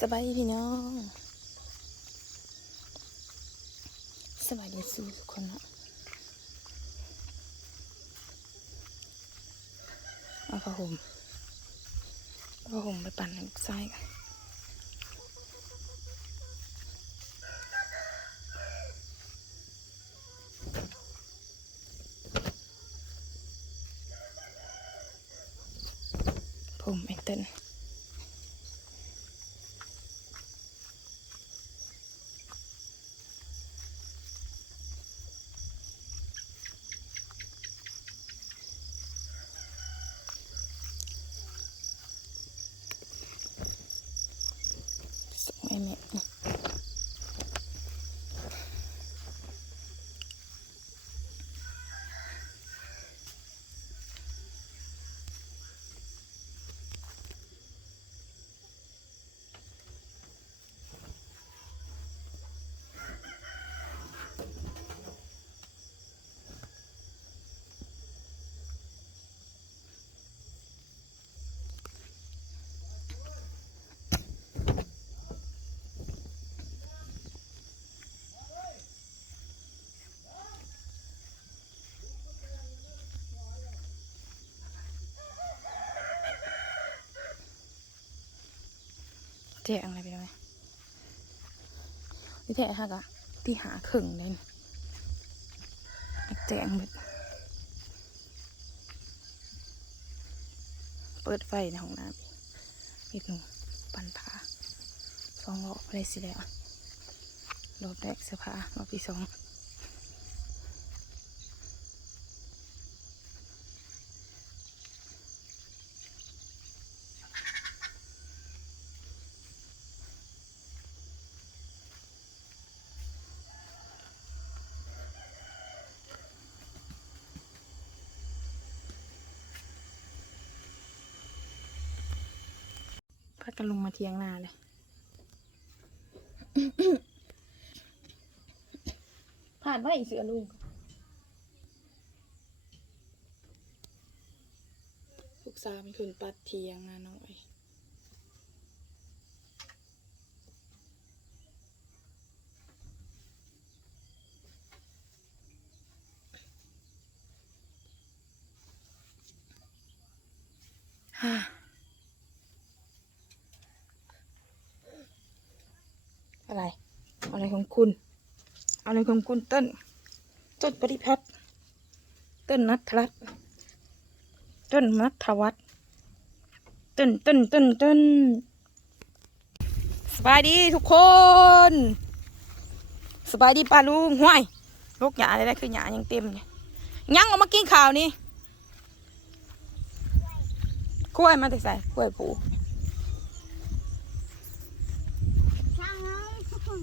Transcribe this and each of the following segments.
สบายดีพี่น้องสบายดีสู้ทุกคนนะเอาผ้าห่มผ้าห่มไปปั่นให้ลูกชายกัน จกอะไรไปเลยที่แท้ฮะกะที่หาขึงเลยนี่แจงเบิดเปิดไฟในห้องน้ำอีกหนึ่งปันผาสองรอบเลยสิแล้วรอบแรกเสื้อผ้ารอบที่สอง พัดกันลงมาเทียงนาเลยผ่านว่าอีเสือลุงลูกสาวเป็นคนปัดเทียงนาน้อยฮ่า อะไร อะไรของคุณ อะไรของคุณเต้นต้นปฏิพัฒน์ต้นนัทรัตน์ต้นนัทวัฒน์ต้นต้นต้นต้นสบายดีทุกคน สบายดีป้าลุงห้วยลูกหยาอะไรได้คือหยายังเต็มเนี่ยยังออกมากินข้าวนี่กล้วยมาแต่ใส่กล้วยผูช่างน้อง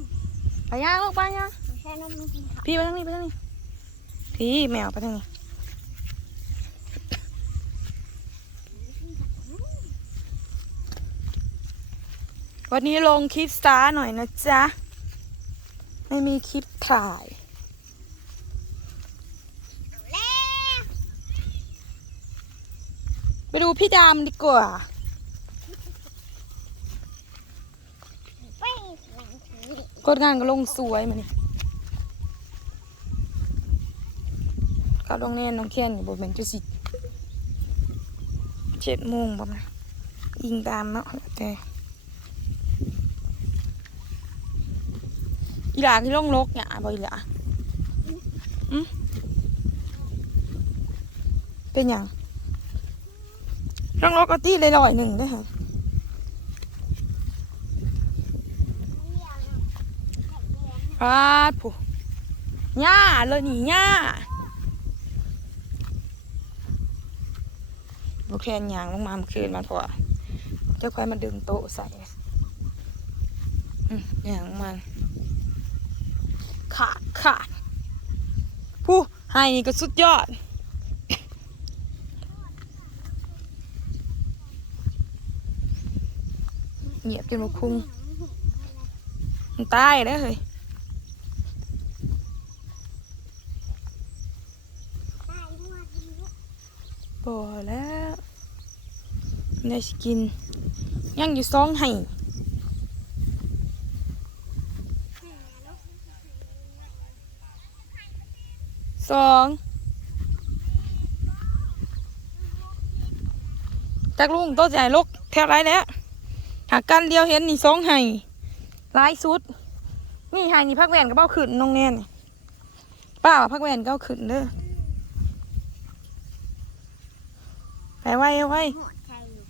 ไปย่างลูกไปย่าง ช่น้องมีกินข้าวพี่ไปทางนี้ไปทางนี้พี่แมวไปทางนี้วันนี้ลงคลิปซ้าหน่อยนะจ๊ะ ไม่มีคลิปถ่ายแล้วไปดูพี่ดามดีกว่าไปหนังถือดิกดงานก็ลงสวยมานี่ ก็ลงเน่นน้องเคียนอยู่บนเป็นจุสิเจ็ดโมงประมาณยิงตามเนาะแต่อีหลาที่ลงลกเนี่ยบ่อีหลาอืมเป็นหยังลงลกเอาตีเลยลอยหนึ่งได้ค่ะเรียกนะพาดผู้หญ้าเลยนี่หญ้า โอเคหยางลงมาเมื่อคืนมาถั่วเจ้าควายมาดึงโต๊ะใส่อืมหยางมัน ขาดขาดผู้ให้นี่ก็สุดยอดเหยียบจนมาคุ้งตายแล้วเฮ้ย พอแล้วได้กิน ยังอยู่ซองให้สองจากลุงโตใหญ่ลกแทบไรแล้วหากันเดียวเห็นนี่สองไห้ลายสุด นี่ไห้นี่พักแหวนก็เบ้าขึ้นนงแน่นป้าพักแหวนก็ขึ้นเด้อ ไปไว้เอาไว้หอดใจอยู่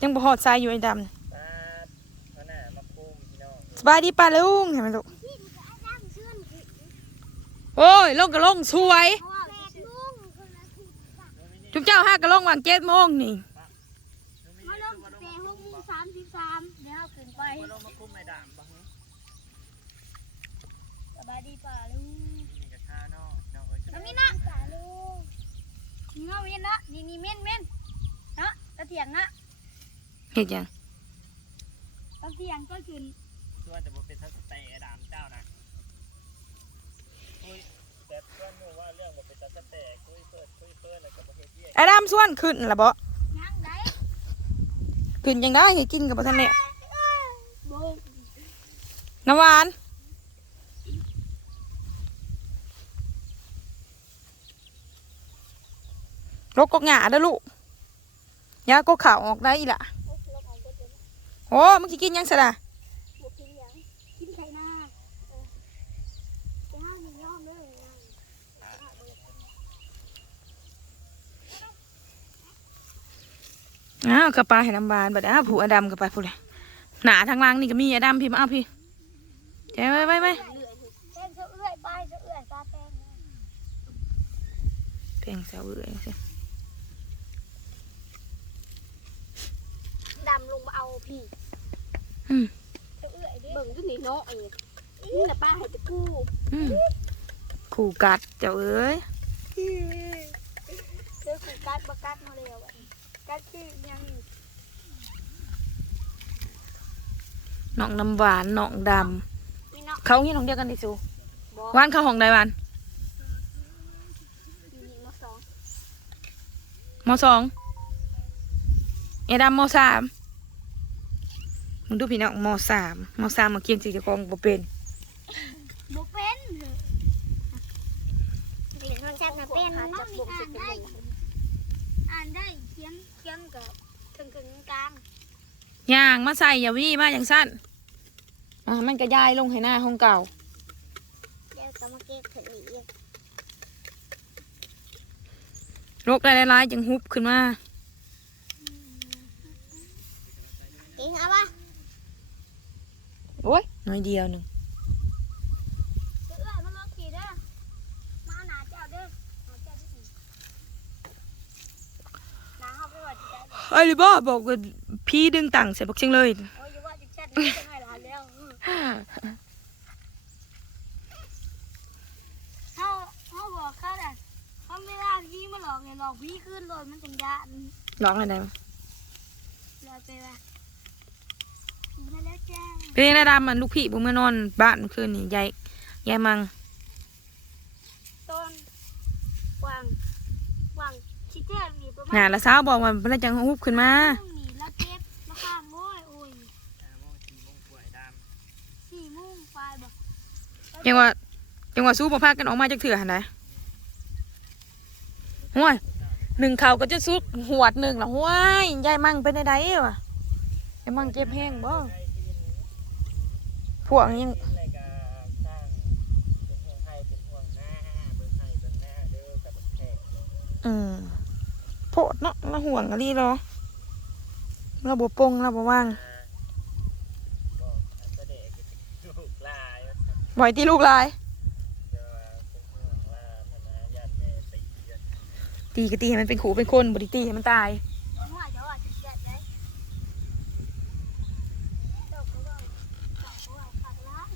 ยังบ่หอดทรายอยู่ไอ้ดำน่ะปลาอันน่ะมาคุ้มพี่น้องสบายดีป้าลุงเห็นไหมลูกพี่ดูจะไอ้ดำเชื่อนคือโอ้ยลงก็ลงสวยเพราะว่าแปดโมงคนละทีจุ๊บเจ้าห้าก็ลงวางเจ็ดโมงนี่มาลงแต่หกโมงสามสิบสามเดี๋ยวเอาขึ้นไปมาลงมาคุ้มไอ้ด่างบ้างสบายดีป่าลุงนี่กับข้าวเนาะน้องเอ้ยแล้วมีนะป่าลุงนี่เนาะเว้นเนาะนี่นี่เม่นเม่น เนาะตะเถียงนะเห็นยังตะเถียงก็ขึ้นส่วนแต่บ่เป็นทัศเตะไอ้ด่างเจ้านะคุยแต่เพื่อนรู้ว่าเรื่องบ่เป็นทัศเตะคุยเปิดคุยเปิดแล้วก็บ่เฮ็ดเยี่ยไอ้ดำส่วนขึ้นละบ่นั่งได้ขึ้นยังได้ให้กินกับบ่ทันเนี่ยโบกน้ำหวานลกกกหงาเด้อลูก ยากกข่าวออกได้อีล่ะโอ้ลบออกหมดเลยโอ้มึงกินยังสะดะบวกกินยังไข่หน้าเออจะห้ามมีย่อมเด้อยังอ้าวกระปาให้น้ำบานบัดอ้าวผูอดำกระปาผูเลยหนาทางล่างนี่ก็มีอดำพี่มาเอาพี่แจ้ไว้ไว้ไว้เลื่อยแปงเสือเอื้อยปลาแป้งนะเพียงเสาเอื่อยสิ ดำลงมาเอา พี่อืมเสื้อเอื้อยดิเบิ่งขึ้นนี่เนาะไอ้นี่แหละป้าให้ตะกู้อืมขู่กัดเจ้าเอ้ยเสื้อขู่กัดบักัดมาแล้วอะกัดคือยังน้องน้ำหวานน้องดนี่เนาะำเขาเฮียนของเดียวกันดิสูบอหวานเข้าห้องใดหวานนี่มาสองมสองเอดำมสาม มึงดูพี่น้องมสามมสามมาเกียงสีเจ้าของบ่เป็นบ่เป็นเรียนมันจับนะเป็นเนาะมีอ่านได้อ่านได้เขียนเขียนกับถึงถึงกลางย่างมาใส่อย่าวี่มาอย่างสั้นอ่ามันก็ย้ายลงให้หน้าห้องเก่าเดี๋ยวก็มาเก็บถึงอีกโรคหลายๆจึงฮุบขึ้นมา จ้าที่สี่หนาเข้าไปว่าจะได้ไอ้ลิบ้าบอกว่าพี่ดึงตังค์ใส่บักเชิงเลยโอ้ยอย่าว่าจะชัดนี่จะให้หลานแล้วเขาเขาบอกเขาน่ะเขาไม่ได้พี่มาหลอกไงหลอกพี่ขึ้นรถมันจังยานร้องอะไรวะเลยไปว่า ถึงแล้วจ้าเป็นยังไงดำมันลูกพี่บุเมื่อนอนบ้านเมื่อคืนนี่ยายยายมังต้นวางวางชิเจ้ามีประมาณน่ะละสาวบอกว่าเป็นจังฮุบขึ้นมาหนีแล้วเก็บมาข้างโว้ยโอ้ยห้าโมงสี่โมงกว่าไอ้ด่างสี่โมุ่งไฟบอกยังว่ายังว่าสู้มาพากันออกมาจากเถื่อหันไดห้วยหนึ่งเขาก็จะสุดหวดหนึ่งละห้วยยายมังเป็นไดวะ ยายมังเจ็บแห้งบ่พวกนี้ยังอะไรก็สร้างเป็นห่วงให้เป็นห่วงหน้าเบิ่งให้เบิ่งหน้าเด้อกับแขกอืมโพดเนาะละห่วงอะไรหรอเราบ่ปงเราบ่ว่างบอกอันเสด็จก็ลูกหลายบ่อยตีลูกหลายเดี๋ยวเป็นห่วงว่าพนาญาติแม่ตีเยอะตีก็ตีให้มันเป็นขู่เป็นคนบ่ได้ตีให้มันตาย หัวเดี๋ยวอะจะเจ็ดเลยเจ้าก็ว่าเจ้าก็ว่าฝากร้าน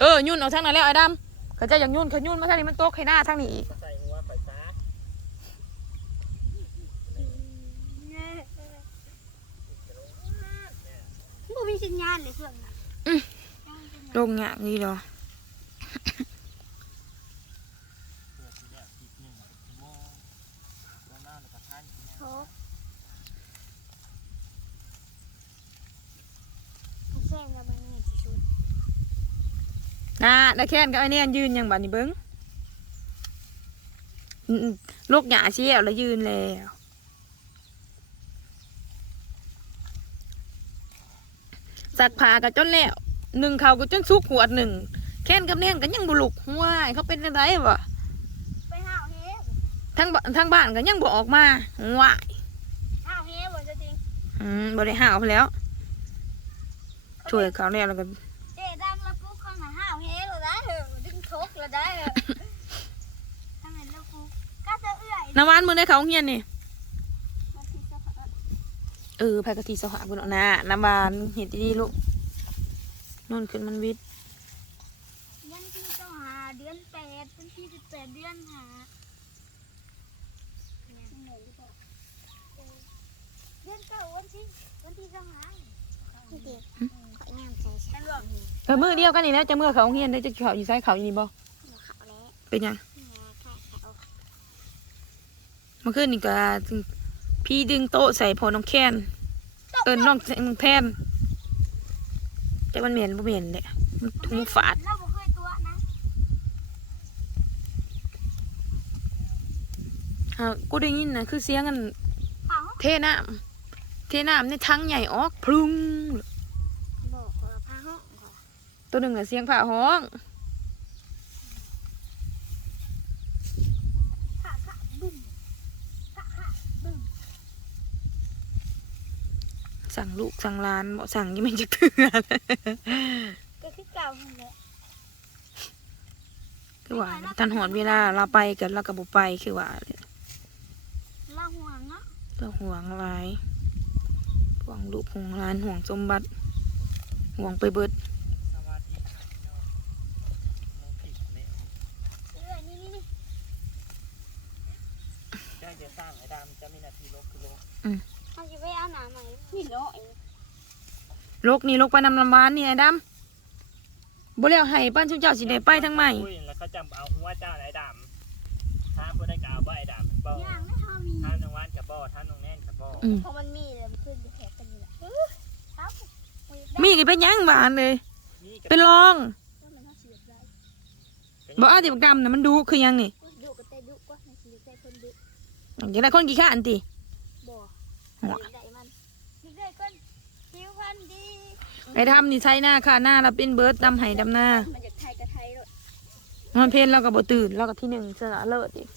เออยุ่นเอาทางนั้นแล้วไอ้ดำเขาจะอยากยุ่นเขายุ่นมาทางนี้มันโต๊ะให้หน้าทางนี้อีกมาใส่หัวไฟฟ้าบ่มีสัญญาณเลยเครื่องน่ะลงอย่างนี้หรอเพื่อที่แบบอีกหนึ่งชั่วโมงแล้วหน้าแล้วก็ท่านเนี่ย โถมันแซงกับมันนี่สิชุด น่ะได้แค่นกับไอ้เนี่ยยืนอย่างบัดนี้เบิ้งอืมโลกหยาเชี่ยวแล้วยืนแล้วสักผ้ากับจนแล้วหนึ่งเขาก็จนสุกหัวดหนึ่งแค้นกับแน่นก็ยังบุลุกห้วยเขาเป็นอะไรวะไปห้าวเฮทั้งบทั้งบ้านก็ยังบออกมาห้วยห้าวเฮบ่จะจริงอืมบริหาวไปแล้วช่วยเขาแล้วแล้วก็เน้ำหวานมือได้เขาเฮียนนี่มันที่จะเออไผกะทิสหะบุญเอานะน้ำหวานเห็ดดีๆลูกนอนขึ้นมันวิทย์วันที่ต้องหาเดือนแปดวันที่สิบแปดเดือนหาเดือนเก้าวันที่วันที่ต้องหาเด็กของามใจฉันบอกเออมือเดียวกันนี่แหล้วจะมือเขาเฮียนได้จะเขาอยู่ซ้ายเขาอยู่นี่บ่เขาแล้วเป็นหยังค่ะเขา เมื่อคืนนี่ก็พี่ดึงโต๊ะใส่พอน้องแค้นเอิญน้องน้องแพนแต่มันเหม็นบ่เหม็นเลยมันถุงฝาดเราบ่เคยตัวนะอ่ากูได้ยินนะคือเสียงกัน เขาเทน้ำเทน้ำในทั้งใหญ่ออกพลุงบอกว่าพาห้องตัวหนึ่งน่ะเสียงผ่าห้อง ค่ะค่ะบึ้มค่ะค่ะบึ้ม สั่งลูกสั่งหลานบ่สั่งยังไม่จะเตือนก็คือเก่าเลยคือว่าทันหอนเวลาเราไปกันเราก็บ่ไปคือว่าเราห่วงเนาะเราห่วงหลายห่วงลูกห่วงหลานห่วงสมบัติห่วงไปเบิด สวัสดีครับพี่น้องน้องผิดเนี่ย เออนี่นี่นี่ เจ้าจะสร้างไอ้ดำจะมีหนาทีลบคือลบ เขาจะไปเอาหนาใหม่นี่เนาะ โล กนี้โลกไปนำลำวานนี่ไอ้ดำบ่แล้วให้ป้านชุมเจ้าสิได้ไปทั้งใหม่อุ้ยแล้วเขาจำเอาหัวเจ้าไอ้ดำถ้าผู้ได้กล่าวว่าไอ้ดำบ่อย่างไม่เท่ามีท่านน้องวานกับบ่ท่านน้องแน่นกับบ่อืม เพราะมันมีเลยมันขึ้นอยู่แถบกันอยู่แหละครับมีก็ไปยังหวานเลย นี่ก็เป็นรองมันน่าเสียใจบ่เอาแต่บักดำน่ะมันดูคือยังนี่ดุกับแต่ดุก็น่าเสียใจคนดุอยากได้คนกี่ข้านติบ่หัวได้มันได้คนผิวพรรณดี ไอ้ดำนี่ใช้หน้าค่าหน้าเราเป็นเบิร์ดดำไห้ดำหน้ามันจะไทยกับไทยเลยนอนเพลนเราก็บ่ตื่นเราก็ที่หนึ่งชนะเลิศอีก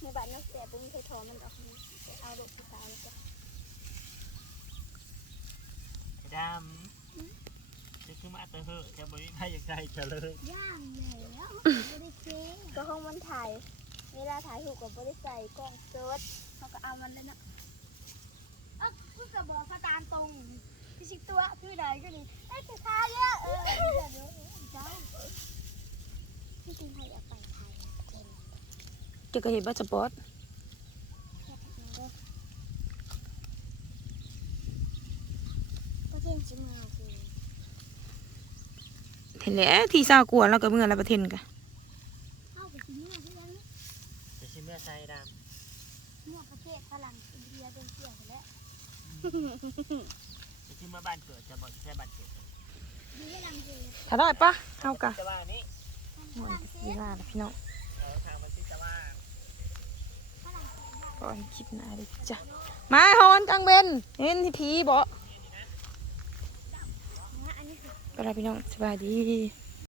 ในบ้านน้องเสียปุ้งเคยถอนมันออกไปเอาลูกผู้ชายแล้วก็ไอ้ดำจะขึ้นมาแต่เหอะจะบ่มีใครอยากได้เฉลยย่างแล้วไม่ได้เจ๊ก็ห้องมันถ่ายเวลาถ่ายถูกกับบริใส่กล้องเซิร์ชเขาก็เอามันเลยนะเอ้ากูจะบอกพระการตรงพี่ ชิกตัวพี่ใดก็นี่ไอ้จะทายเยอะเออเดี๋ยวเดี๋ยวเจ้าพี่จริงใครอยากไปไทยเจนจะก็เห็นบัสปอร์ตแค่ทำเด้อก็เจนชิมาคือเห็นแหล้วที่ซากลัวเราก็เมื่อไรประเทศกันเข้าไปที่นี่ที่นั่นจะชิมเมื่อใส่ดเมื่อประเทศฝรั่งอินเดียเป็นเสี่ยงแล้วำจะชิมเมื่อบ้านเกิดจะบ่ใช่บ้านเกิดดีฝรั่งเศสถ้าได้ปะเอากะจะว่านี้หมดเวลาแล้วพี่น้องเอาทางมันที่จะว่าฝรั่งเศสก่อนคลิปหน้าเลยจ้ะมาฮอนจังเบนเห็นที่ผีบ่นะอันนี้คือก็ได้พี่น้องสบายดี